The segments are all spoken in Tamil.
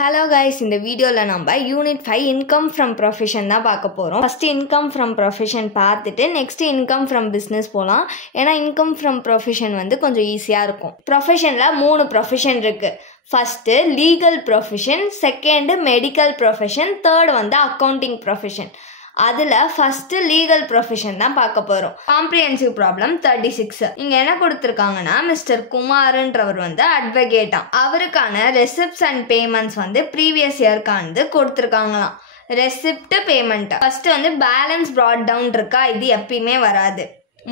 Hello guys, இந்த வீடியோல நம்ம யூனிட் 5 இன்கம் ஃப்ரம் ப்ரொஃபஷன் தான் பார்க்க போறோம். ஃபர்ஸ்ட் இன்கம் ஃப்ரம் ப்ரொஃபஷன் பார்த்துட்டு நெக்ஸ்ட் இன்கம் ஃப்ரம் பிசினஸ் போலாம். ஏன்னா இன்கம் ஃப்ரம் ப்ரொஃபஷன் வந்து கொஞ்சம் ஈஸியா இருக்கும். ப்ரொஃபஷன்ல 3 ப்ரொஃபஷன் இருக்கு. First legal profession, second medical profession, third வந்து அக்கவுண்டிங் ப்ரொஃபஷன். அதில் ஃபர்ஸ்ட் லீகல் ப்ரொஃபஷன் தான் பார்க்க போகிறோம். Comprehensive problem 36. இங்கே என்ன கொடுத்துருக்காங்கன்னா, மிஸ்டர் குமார்ன்றவர் வந்து அட்வொகேட்டாம். அவருக்கான ரெசிப்ட்ஸ் அண்ட் பேமெண்ட்ஸ் வந்து ப்ரீவியஸ் இயர்க்கானது கொடுத்துருக்காங்களாம். ரெசிப்ட் பேமெண்ட் ஃபர்ஸ்ட் வந்து பேலன்ஸ் ப்ராட் டவுன் இருக்கா, இது எப்பயுமே வராது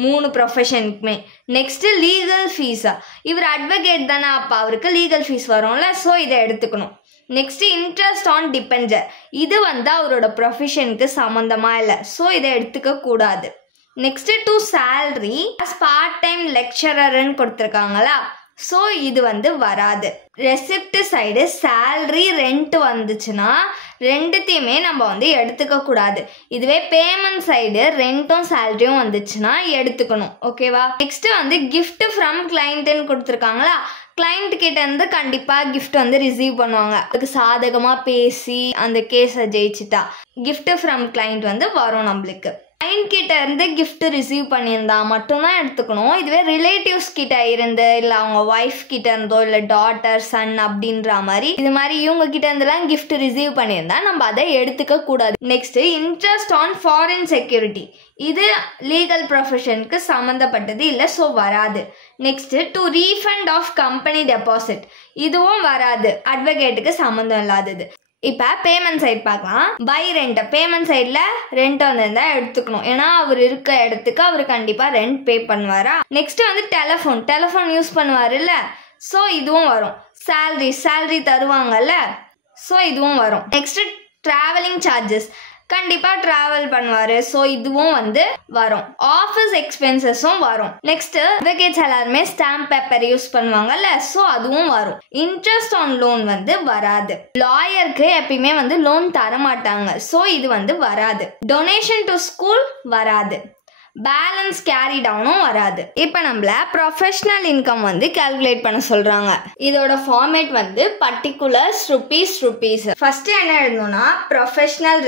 3 ப்ரொஃபஷனுக்குமே. நெக்ஸ்ட் லீகல் ஃபீஸா, இவர் அட்வொகேட் தானே, அப்போ அவருக்கு லீகல் ஃபீஸ் வரும்ல, ஸோ இதை எடுத்துக்கணும். நெக்ஸ்ட் இன்ட்ரெஸ்ட் ஆன் டிபெண்டர், இது வந்து அவரோட ப்ரொஃபஷனுக்கு சம்மந்தமா இல்லை, ஸோ இதை எடுத்துக்க கூடாது. Next to salary part time லெக்சரர்ன்னு கொடுத்துருக்காங்களா, ஸோ இது வந்து வராது. ரெசிப்ட் சைடு சேலரி ரெண்ட் வந்துச்சுன்னா ரெண்டுத்தையுமே நம்ம வந்து எடுத்துக்க கூடாது. இதுவே பேமெண்ட் சைடு ரெண்டும் சேலரியும் வந்துச்சுன்னா எடுத்துக்கணும். ஓகேவா? நெக்ஸ்ட் வந்து கிஃப்ட் ஃப்ரம் கிளைண்ட்னு கொடுத்துருக்காங்களா, கிளைண்ட் கிட்ட இருந்து கண்டிப்பா கிஃப்ட் வந்து ரிசீவ் பண்ணுவாங்க. அதுக்கு சாதகமா பேசி அந்த கேஸை ஜெயிச்சுட்டா கிஃப்ட் ஃப்ரம் கிளைண்ட் வந்து வரும் நம்மளுக்கு. கிளைண்ட் கிட்ட இருந்து கிஃப்ட் ரிசீவ் பண்ணியிருந்தா மட்டும்தான் எடுத்துக்கணும். இதுவே ரிலேட்டிவ்ஸ் கிட்ட இருந்து இல்லை அவங்க ஒய்ஃப் கிட்ட இருந்தோ இல்லை டாட்டர் சன் அப்படின்ற மாதிரி இது மாதிரி இவங்க கிட்ட இருந்துலாம் கிஃப்ட் ரிசீவ் பண்ணியிருந்தா நம்ம அதை எடுத்துக்க கூடாது. Next interest on foreign security, இது லீகல் ப்ரொஃபஷனுக்கு சம்மந்தப்பட்டது இல்லை, ஸோ வராது. Next to refund of company deposit, இதுவும் வராது, அட்வொகேட்டுக்கு சம்மந்தம் இல்லாதது. இப்போ பேமெண்ட் சைட் பார்க்கலாம். பை ரெண்ட், பேமெண்ட் சைடில் ரெண்ட் வந்து எடுத்துக்கணும், ஏன்னா அவர் இருக்க இடத்துக்கு அவர் கண்டிப்பாக ரெண்ட் பே பண்ணுவாரா. நெக்ஸ்ட் வந்து டெலிஃபோன் யூஸ் பண்ணுவார் இல்லை, ஸோ இதுவும் வரும். சேலரி தருவாங்கல்ல, ஸோ இதுவும் வரும். நெக்ஸ்ட் ட்ராவலிங் சார்ஜஸ், கண்டிப்பாக ட்ராவல் பண்ணுவார், ஸோ இதுவும் வந்து வரும். ஆஃபீஸ் எக்ஸ்பென்சஸும் வரும். நெக்ஸ்ட் அட்வொகேட்ஸ் எல்லாருமே ஸ்டாம்ப் பேப்பர் யூஸ் பண்ணுவாங்கல்ல, ஸோ அதுவும் வரும். இன்ட்ரெஸ்ட் ஆன் லோன் வந்து வராது. லாயருக்கு எப்பயுமே வந்து லோன் தர மாட்டாங்க, ஸோ இது வந்து வராது. டொனேஷன் டு ஸ்கூல் வராது. பேலன்ஸ் கேரி டவுனும் வராது. இப்போ நம்மள ப்ரொஃபஷனல் இன்கம் வந்து கால்குலேட் பண்ண சொல்றாங்க. இதோட ஃபார்மேட் வந்து பர்டிகுலர்ஸ் ருபீஸ். ஃபர்ஸ்ட் என்ன எழுதணும்னா ப்ரொஃபஷனல்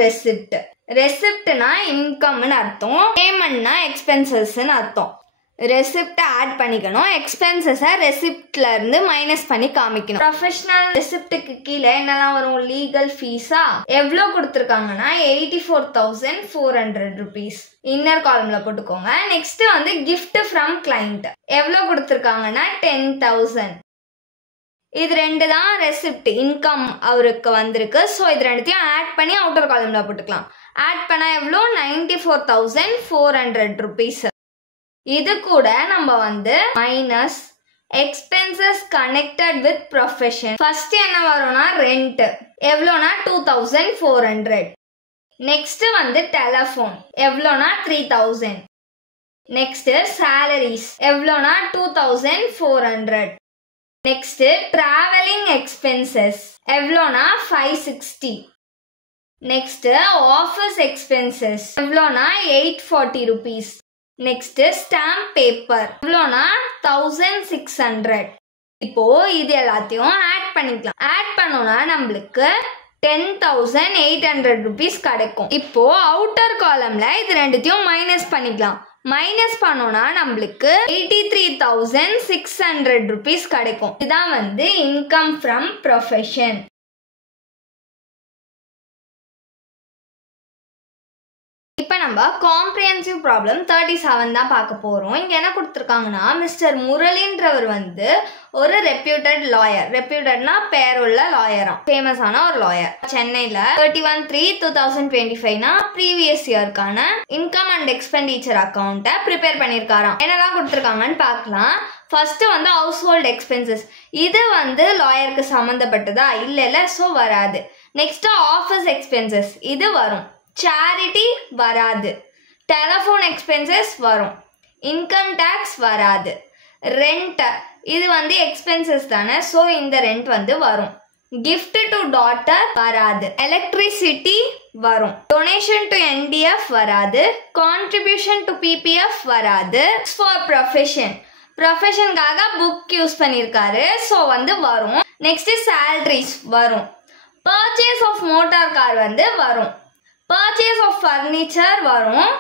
ரெசிப்ட்னா இன்கம்னு அர்த்தம், பேமெண்ட்னா எக்ஸ்பென்சஸ்ன்னு அர்த்தம். ரெசிப்டை ஆட் பண்ணிக்கணும், எக்ஸ்பென்சஸை ரெசிப்ட்ல இருந்து மைனஸ் பண்ணி காமிக்கணும். ப்ரொஃபஷனல் ரெசிப்டுக்கு கீழே என்னெல்லாம் வரும், லீகல் ஃபீஸா எவ்வளோ கொடுத்துருக்காங்கன்னா 84,400 rupees இன்னர் காலம்ல போட்டுக்கோங்க. நெக்ஸ்ட் வந்து கிஃப்ட் ஃப்ரம் கிளைண்ட் எவ்வளோ கொடுத்துருக்காங்கன்னா 10,000. இது ரெண்டு தான் ரெசிப்ட் இன்கம் அவருக்கு வந்திருக்கு, ஸோ இது ரெண்டுத்தையும் ஆட் பண்ணி அவுட்டர் காலம்ல போட்டுக்கலாம். ஆட் பண்ணா எவ்வளோ 94,400 rupees. இது கூட நம்ம வந்து minus expenses connected with profession. First என்ன வரும்னா ரெண்ட் எவ்வளோனா 2,400. நெக்ஸ்ட் வந்து டெலிஃபோன் எவ்வளோனா 3,000. நெக்ஸ்ட் சாலரிஸ் எவ்வளோனா 2,400. நெக்ஸ்ட் டிராவலிங் எக்ஸ்பென்சஸ் எவ்வளோனா 560. நெக்ஸ்ட் ஆஃபீஸ் எக்ஸ்பென்சஸ் எவ்வளோனா 840 rupees. நெக்ஸ்ட் ஸ்டாம்ப் பேப்பர் எவ்வளோனா 1,600. இப்போ இது எல்லாத்தையும் ஆட் பண்ணிக்கலாம். ஆட் பண்ணோம்னா நம்மளுக்கு 10,800 rupees கிடைக்கும். இப்போ அவுட்டர் காலம்ல இது ரெண்டுத்தையும் மைனஸ் பண்ணிக்கலாம். மைனஸ் பண்ணோம்னா நம்மளுக்கு 83,600 rupees கிடைக்கும். இதுதான் வந்து இன்கம் ஃப்ரம் ப்ரொஃபஷன். இப்போ நம்ம காம்ப்ரிஹென்சிவ் ப்ராப்ளம் 37 தான் பார்க்க போகிறோம். இங்கே என்ன கொடுத்துருக்காங்கன்னா, மிஸ்டர் முரளின்றவர் வந்து ஒரு ரெப்யூட்டட் லாயர், ரெப்யூட்டட்னா பேருள்ள லாயரா, ஃபேமஸான ஒரு லாயர். சென்னையில் 31/3/2025 ப்ரீவியஸ் இயர்க்கான இன்கம் அண்ட் எக்ஸ்பெண்டிச்சர் அக்கௌண்ட்டை ப்ரிப்பேர் பண்ணியிருக்காராம். என்னெல்லாம் கொடுத்துருக்காங்கன்னு பார்க்கலாம். ஃபர்ஸ்ட் வந்து ஹவுஸ் ஹோல்ட் எக்ஸ்பென்சஸ், இது வந்து லாயருக்கு சம்மந்தப்பட்டதா இல்லை, ஸோ வராது. நெக்ஸ்ட் ஆஃபீஸ் எக்ஸ்பென்சஸ், இது வரும். சேரிட்டி வராது. டெலிஃபோன் எக்ஸ்பென்சஸ் வரும். இன்கம் டேக்ஸ் வராது. ரெண்ட் இது வந்து எக்ஸ்பென்சஸ் தானே, ஸோ இந்த ரெண்ட் வந்து வரும். கிஃப்ட் டு டாட்டர் வராது. எலக்ட்ரிசிட்டி வரும். டொனேஷன் டு NDF வராது. கான்ட்ரிபியூஷன் டு PPF வராது. ஃபார் ப்ரொஃபஷனுக்காக புக் யூஸ் பண்ணியிருக்காரு, ஸோ வந்து வரும். நெக்ஸ்ட் சேலரிஸ் வரும். பர்ச்சேஸ் ஆஃப் மோட்டார் கார் வந்து வரும். பர்ச்சேஸ் ஆஃப் ஃபர்னிச்சர் வரும்.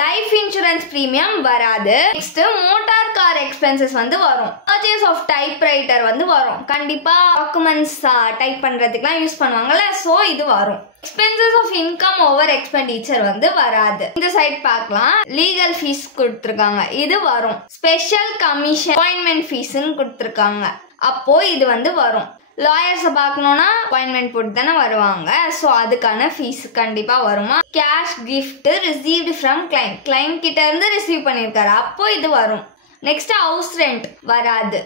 லைஃப் இன்சூரன்ஸ் பிரீமியம் வராது. நெக்ஸ்ட் மோட்டார் கார் எக்ஸ்பென்சஸ் வந்து வரும். பர்ச்சேஸ் ஆஃப் டைப்ரைட்டர் வந்து வரும். கண்டிப்பா டாக்குமெண்ட்ஸ் டைப் பண்றதுக்குலாம் யூஸ் பண்ணுவாங்கல்ல, ஸோ இது வரும். Expenses of income over expenditure வந்து வராது. இந்த சைட் பார்க்கலாம். லீகல் ஃபீஸ் கொடுத்துருக்காங்க, இது வரும். ஸ்பெஷல் கமிஷன் அப்பாயின்மெண்ட் ஃபீஸ்ன்னு கொடுத்துருக்காங்க, அப்போ இது வந்து வரும். லாயர்ஸை பார்க்கணும்னா அப்பாயின்மெண்ட் போட்டு தானே வருவாங்க, ஸோ அதுக்கான ஃபீஸ் கண்டிப்பாக வருமா. Cash gift received from client, client கிட்ட இருந்து ரிசீவ் பண்ணியிருக்காரு, அப்போ இது வரும். நெக்ஸ்ட் ஹவுஸ் ரெண்ட் வராது.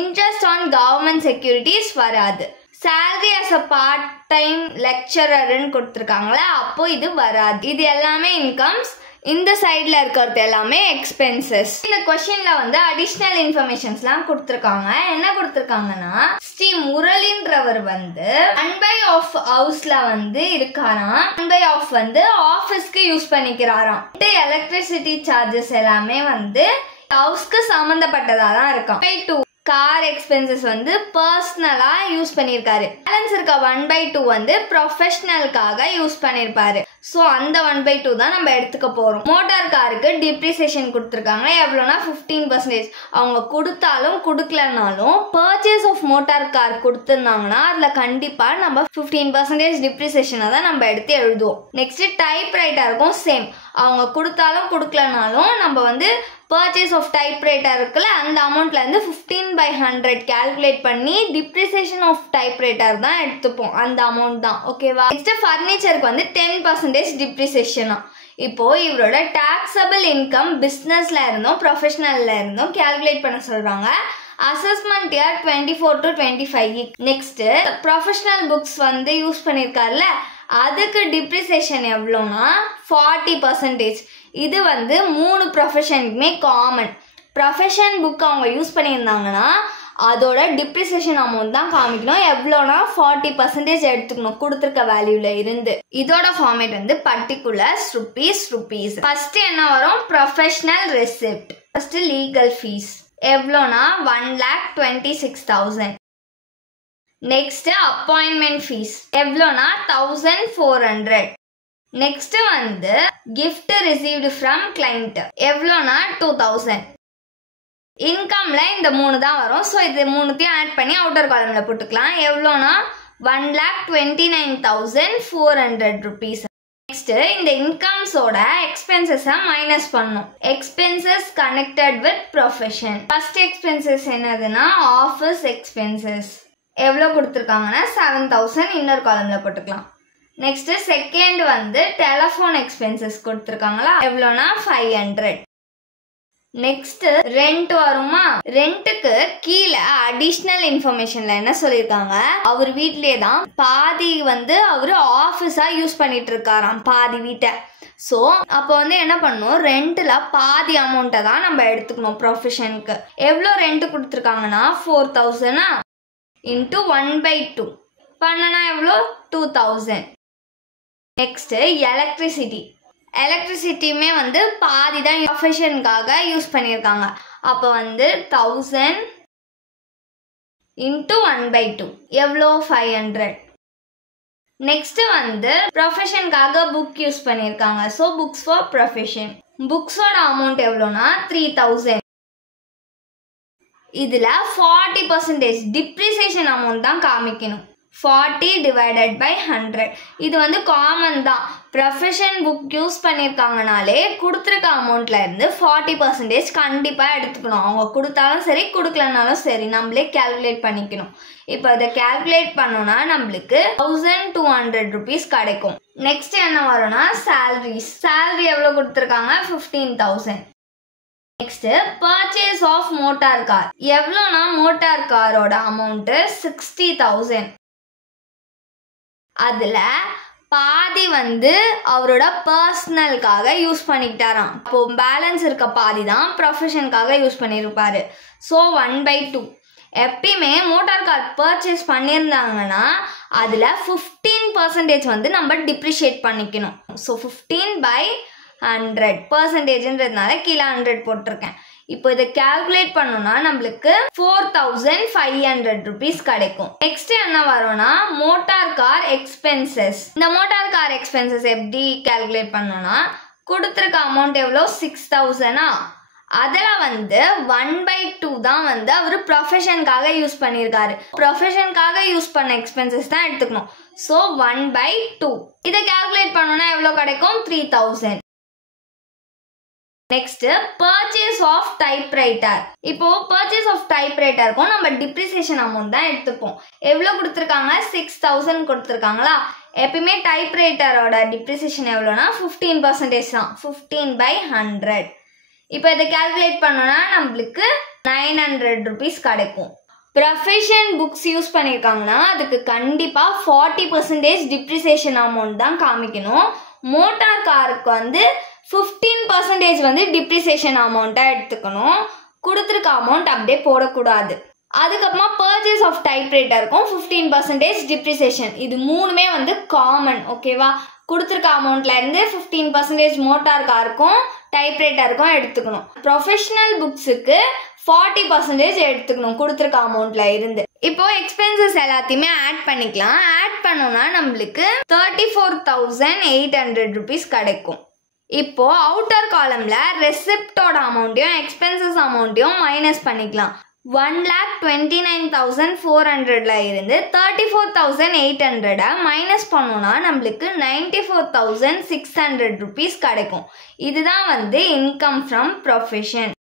இன்ட்ரெஸ்ட் ஆன் கவர்மெண்ட் செக்யூரிட்டிஸ் வராது. Salary as a part time லெக்சரர்ன்னு கொடுத்துருக்காங்களா, அப்போ இது வராது. இது எல்லாமே இன்கம்ஸ். இந்த சைட்ல இருக்கிறது எல்லாமே எக்ஸ்பென்சஸ். இந்த கொஸ்டின்ல வந்து அடிஷனல் இன்ஃபர்மேஷன்ஸ்லாம் கொடுத்துருக்காங்க. என்ன கொடுத்துருக்காங்கன்னா, ஸ்ரீ முரளின்றவர் வந்து 1/2 ஆஃப் ஹவுஸ்ல வந்து இருக்காராம். 1/2 ஆஃப் வந்து ஆஃபீஸ்க்கு யூஸ் பண்ணிக்கிறாராம். எலக்ட்ரிசிட்டி சார்ஜஸ் எல்லாமே வந்து ஹவுஸ்க்கு சம்பந்தப்பட்டதா தான் இருக்கும். 1/2 கார் எக்ஸ்பென்சஸ் வந்து பர்சனலா யூஸ் பண்ணியிருக்காரு. பேலன்ஸ் இருக்க 1/2 வந்து ப்ரொஃபஷனலுக்காக யூஸ் பண்ணியிருப்பாரு. ஸோ அந்த 1/2 தான் நம்ம எடுத்துக்க போறோம். மோட்டார் காருக்கு டிப்ரிசியேஷன் கொடுத்துருக்காங்க. எவ்வளோனா 15%. அவங்க கொடுத்தாலும் கொடுக்கலனாலும் பர்ச்சேஸ் ஆஃப் மோட்டார் கார் கொடுத்துருந்தாங்கன்னா அதில் கண்டிப்பாக நம்ம 15% டிப்ரிசியேஷனை தான் நம்ம எடுத்து எழுதுவோம். நெக்ஸ்ட் டைப்ரைட்டருக்கும் சேம். அவங்க கொடுத்தாலும் கொடுக்கலனாலும் நம்ம வந்து பர்ச்சேஸ் ஆஃப் டைப்ரைட்டர் இருக்குல்ல, அந்த அமௌண்ட்ல இருந்து 15/100 கால்குலேட் பண்ணி டிப்ரிசியேஷன் ஆஃப் டைப்ரைட்டர் தான் எடுத்துப்போம், அந்த அமௌண்ட் தான். ஓகேவா. நெக்ஸ்ட் ஃபர்னிச்சருக்கு வந்து 10% டிப்ரிசியேஷனா. இப்போ இவரோட டாக்ஸபிள் இன்கம் பிஸ்னஸ்ல இருந்தும் ப்ரொஃபஷனல்ல இருந்தும் கால்குலேட் பண்ண சொல்றாங்க. Assessment year 24 to 25. Next professional books வந்து யூஸ் பண்ணிருக்காருல, அதுக்கு டிப்ரிசியேஷன் எவ்வளோனா 40%. இது வந்து 3 ப்ரொஃபஷனுக்குமே காமன். ப்ரொஃபஷன் புக் அவங்க யூஸ் பண்ணியிருந்தாங்கன்னா அதோட டிப்ரிசியேஷன் அமௌண்ட் தான் காமிக்கணும். எவ்வளோனா 40% எடுத்துக்கணும் கொடுத்துருக்க வேல்யூல இருந்து. இதோட ஃபார்மேட் வந்து பர்டிகுலர்ஸ் ருபீஸ். ஃபர்ஸ்ட் என்ன வரும், professional receipt. First legal fees எவ்வளோனா 1,26,000. நெக்ஸ்ட் அப்பாயின்மெண்ட் ஃபீஸ் எவ்வளோனா 1,400. நெக்ஸ்ட் வந்து gift received from client எவ்வளோனா 2,000. இன்கம்ல இந்த 3 தான் வரும். ஸோ இது 3த்தையும் ஆட் பண்ணி அவுட்டர் காலம்ல போட்டுக்கலாம். எவ்வளோனா 1,29,400 rupees. நெக்ஸ்ட் இந்த இன்கம்ஸோட எக்ஸ்பென்சஸை மைனஸ் பண்ணும். Expenses connected with profession. First expenses என்னதுன்னா ஆஃபீஸ் எக்ஸ்பென்சஸ். எவ்வளோ கொடுத்துருக்காங்கன்னா 7,000 இன்னொரு காலம்ல போட்டுக்கலாம். நெக்ஸ்ட் செகண்ட் வந்து டெலிஃபோன் எக்ஸ்பென்சஸ் கொடுத்துருக்காங்களா, எவ்வளோனா 500. நெக்ஸ்ட் ரெண்ட் வருமா. ரெண்ட்டுக்கு கீழே அடிஷ்னல் இன்ஃபர்மேஷன்ல என்ன சொல்லியிருக்காங்க, அவர் வீட்லயே தான் பாதி வந்து அவரு ஆஃபீஸா யூஸ் பண்ணிட்டு இருக்காராம், பாதி வீட்டை. ஸோ அப்போ வந்து என்ன பண்ணணும், ரெண்ட்டில் பாதி அமௌண்ட்டை தான் நம்ம எடுத்துக்கணும் ப்ரொஃபஷனுக்கு. எவ்வளோ ரெண்ட் கொடுத்துருக்காங்கன்னா 4,000 இன்ட்டு 1/2 பண்ணனா எவ்வளோ 2,000. நெக்ஸ்ட் எலக்ட்ரிசிட்டியுமே வந்து பாதி தான் ப்ரொஃபஷனுக்காக யூஸ் பண்ணியிருக்காங்க. அப்போ வந்து 1,000 இன்ட்டு 1/2 எவ்வளோ 500. நெக்ஸ்ட் வந்து ப்ரொஃபஷனுக்காக புக் யூஸ் பண்ணியிருக்காங்க. So books for profession. புக்ஸோட அமௌண்ட் எவ்வளோனா 3,000. இதில் 40% டிப்ரிசியேஷன் அமௌண்ட் தான் காமிக்கணும். 40 divided by 100. இது வந்து காமன் தான். ப்ரொஃபஷன் புக் யூஸ் பண்ணியிருக்காங்கனாலே கொடுத்துருக்க அமௌண்ட்ல இருந்து 40% கண்டிப்பாக எடுத்துக்கணும். அவங்க கொடுத்தாலும் சரி கொடுக்கலனாலும் சரி நம்மளே கால்குலேட் பண்ணிக்கணும். இப்போ இதை கால்குலேட் பண்ணோம்னா நம்மளுக்கு 1,200 rupees கிடைக்கும். நெக்ஸ்ட் என்ன வரும்னா சேலரிஸ். சேலரி எவ்வளோ கொடுத்துருக்காங்க 15,000. Next purchase of motor car. எவ்வளோனா மோட்டார் காரோட அமௌண்ட் 60,000. அதுல பாதி வந்து அவரோட பர்சனலுக்காக யூஸ் பண்ணிக்கிட்டாராம். அப்போ பேலன்ஸ் இருக்க பாதி தான் ப்ரொஃபஷனுக்காக யூஸ் பண்ணியிருப்பாரு. ஸோ 1/2. எப்பயுமே மோட்டார் கார் பர்ச்சேஸ் பண்ணியிருந்தாங்கன்னா அதில் 15% வந்து நம்ம டிப்ரிஷியேட் பண்ணிக்கணும். ஸோ 15/100 பர்சன்டேஜ்ன்றதுனால கீழே 100 போட்டிருக்கேன். இப்போ இதை கால்குலேட் பண்ணோம்னா நம்மளுக்கு 4500 rupees கிடைக்கும். நெக்ஸ்ட் என்ன வரும்னா மோட்டார் கார் எக்ஸ்பென்சஸ். இந்த மோட்டார் கார் எக்ஸ்பென்சஸ் எப்படி கால்குலேட் பண்ணோம்னா கொடுத்துருக்க அமௌண்ட் எவ்வளோ 6000. அதில் வந்து 1/2 தான் வந்து அவர் ப்ரொஃபஷனுக்காக யூஸ் பண்ணியிருக்காரு. ப்ரொஃபஷனுக்காக யூஸ் பண்ண எக்ஸ்பென்சஸ் தான் எடுத்துக்கணும். ஸோ 1/2 இதை கால்குலேட் பண்ணோம்னா எவ்வளோ கிடைக்கும் 3000. Next purchase of typewriter. இப்போ பர்ச்சேஸ் ஆஃப் டைப்ரைட்டருக்கும் நம்ம டிப்ரிசியேஷன் அமௌண்ட் தான் எடுத்துப்போம். எவ்வளோ கொடுத்துருக்காங்க 6000 கொடுத்துருக்காங்களா. எப்பயுமே டைப்ரைட்டரோட டிப்ரிசியேஷன் எவ்வளோனா 15% தான். 15/100. இப்போ இதை கால்குலேட் பண்ணோம்னா நம்மளுக்கு 900 rupees கிடைக்கும். ப்ரொஃபஷன் புக்ஸ் யூஸ் பண்ணியிருக்காங்கன்னா அதுக்கு கண்டிப்பாக 40% டிப்ரிசியேஷன் அமௌண்ட் தான் காமிக்கணும். மோட்டார் காருக்கு வந்து 15% வந்து டிப்ரிசியேஷன் அமௌண்ட்டாக எடுத்துக்கணும். கொடுத்துருக்க அமௌண்ட் அப்படியே போடக்கூடாது. அதுக்கப்புறமா பர்ச்சேஸ் ஆஃப் டைப்ரைட்டருக்கும் 15% டிப்ரிசியேஷன். இது மூணுமே வந்து காமன். ஓகேவா. கொடுத்துருக்க அமௌண்ட்லேருந்து 15% மோட்டார் காருக்கும் டைப்ரைட்டருக்கும் எடுத்துக்கணும். ப்ரொஃபஷனல் புக்ஸுக்கு 40% எடுத்துக்கணும் கொடுத்துருக்க அமௌண்ட்ல இருந்து. இப்போ எக்ஸ்பென்சஸ் எல்லாத்தையுமே ஆட் பண்ணிக்கலாம். ஆட் பண்ணோம்னா நம்மளுக்கு 34,800 rupees கிடைக்கும். இப்போ அவுட்டர் காலம்ல ரெசிப்டோட அமௌண்ட்டையும் எக்ஸ்பென்சஸ் அமௌண்ட்டையும் மைனஸ் பண்ணிக்கலாம். 1,29,400ல இருந்து 34,800 மைனஸ் பண்ணோம்னா நம்மளுக்கு 94,600 rupees கிடைக்கும். இதுதான் வந்து இன்கம் ஃப்ரம் ப்ரொஃபஷன்.